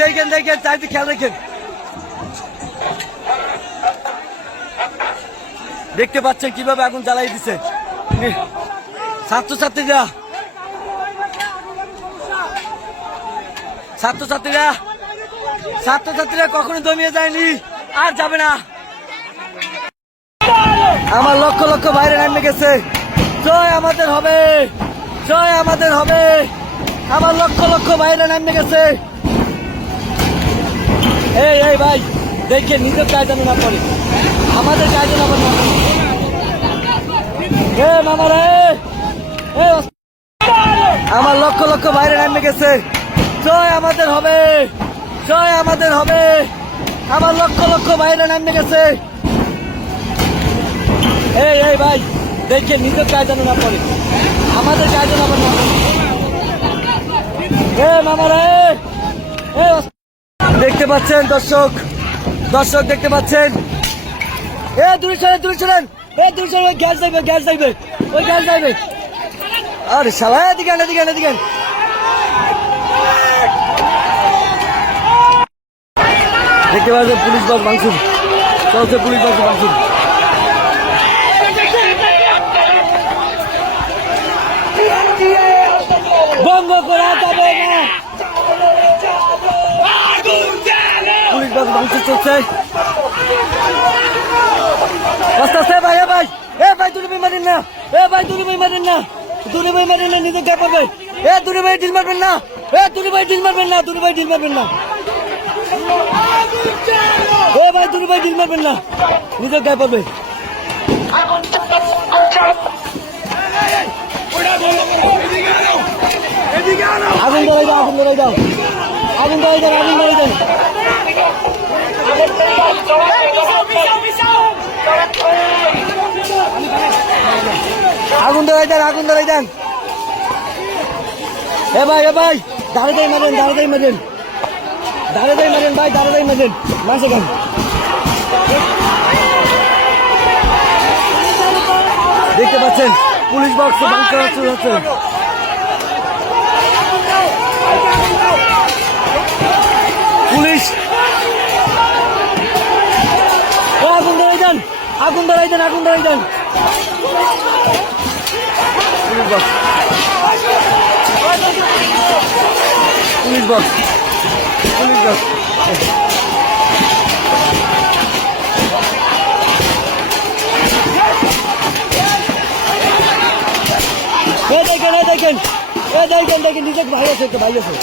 দেখেন দেখেন চারদিকে খেয়াল দেখেন, দেখতে পাচ্ছেন কিভাবে আগুন জ্বালাই দিছে ছাত্রছাত্রীরা। ছাত্রছাত্রীরা কখনো দমিয়ে যায়নি, আর যাবে না। আমার লক্ষ লক্ষ বাইরে নামে গেছে, জয় আমাদের হবে, জয় আমাদের হবে। আমার লক্ষ লক্ষ বাইরে নামে গেছে। এই ভাই দেখে নিজের গায়ে যেন না পড়ে, আমাদের গায়ে যেন আবার না পড়ে। মামারা আমার লক্ষ লক্ষ বাইরে নামে গেছে, জয় আমাদের হবে, জয় আমাদের হবে। আমার লক্ষ লক্ষ বাইরে নামে গেছে। এই ভাই দেখে নিজের গায়ে যেন না পড়ে, আমাদের গায়ে যেন আবার না পড়ে। মামারা দেখতে পাচ্ছেন দর্শক দেখতে পাচ্ছেন। দূরে চলেন ওই গ্যাস যাইবে ওই গ্যাস যাইবে। আরে শালা এদিকে দেখতে পাচ্ছেন পুলিশ বাস ভাঙচুর চলছে, পুলিশ বাস ভাঙচুর। বন্ধ করা যাবে না, পুলিশ বাস ভাঙচুর চলছে। ভাই দুলি ভাই মারেন না, দুলি ভাই মারেন না, নিজে গায়ে পড়বে। দুলি ভাই ঢিল মারবেন না, দুলি ভাই ঢিল মারবেন না, দুলি ভাই ঢিল মারবেন না, ভাই দুলি ভাই ঢিল মারবেন না, নিজে গায়ে পড়বে। আগুন ধরাই দাও, আগুন ধরাই দাও, আগুন ধরাই দাও, আগুন ধরাই দাও। আগুন ধরাই দেন, আগুন ধরাই দেন। ভাই দাঁড়াতেই মারেন ভাই, দাঁড়াতেই মারেন মাসে গান। দেখতে পাচ্ছেন পুলিশ বক্স ভাঙচুর হচ্ছে। পুলিশ আগুন ধরাই দেন, আগুন ধরাই দেন, আগুন ধরাই দেন। পুলিশ বক্স দেখেন নিজের ভাই আছে, একটা ভাই আছে।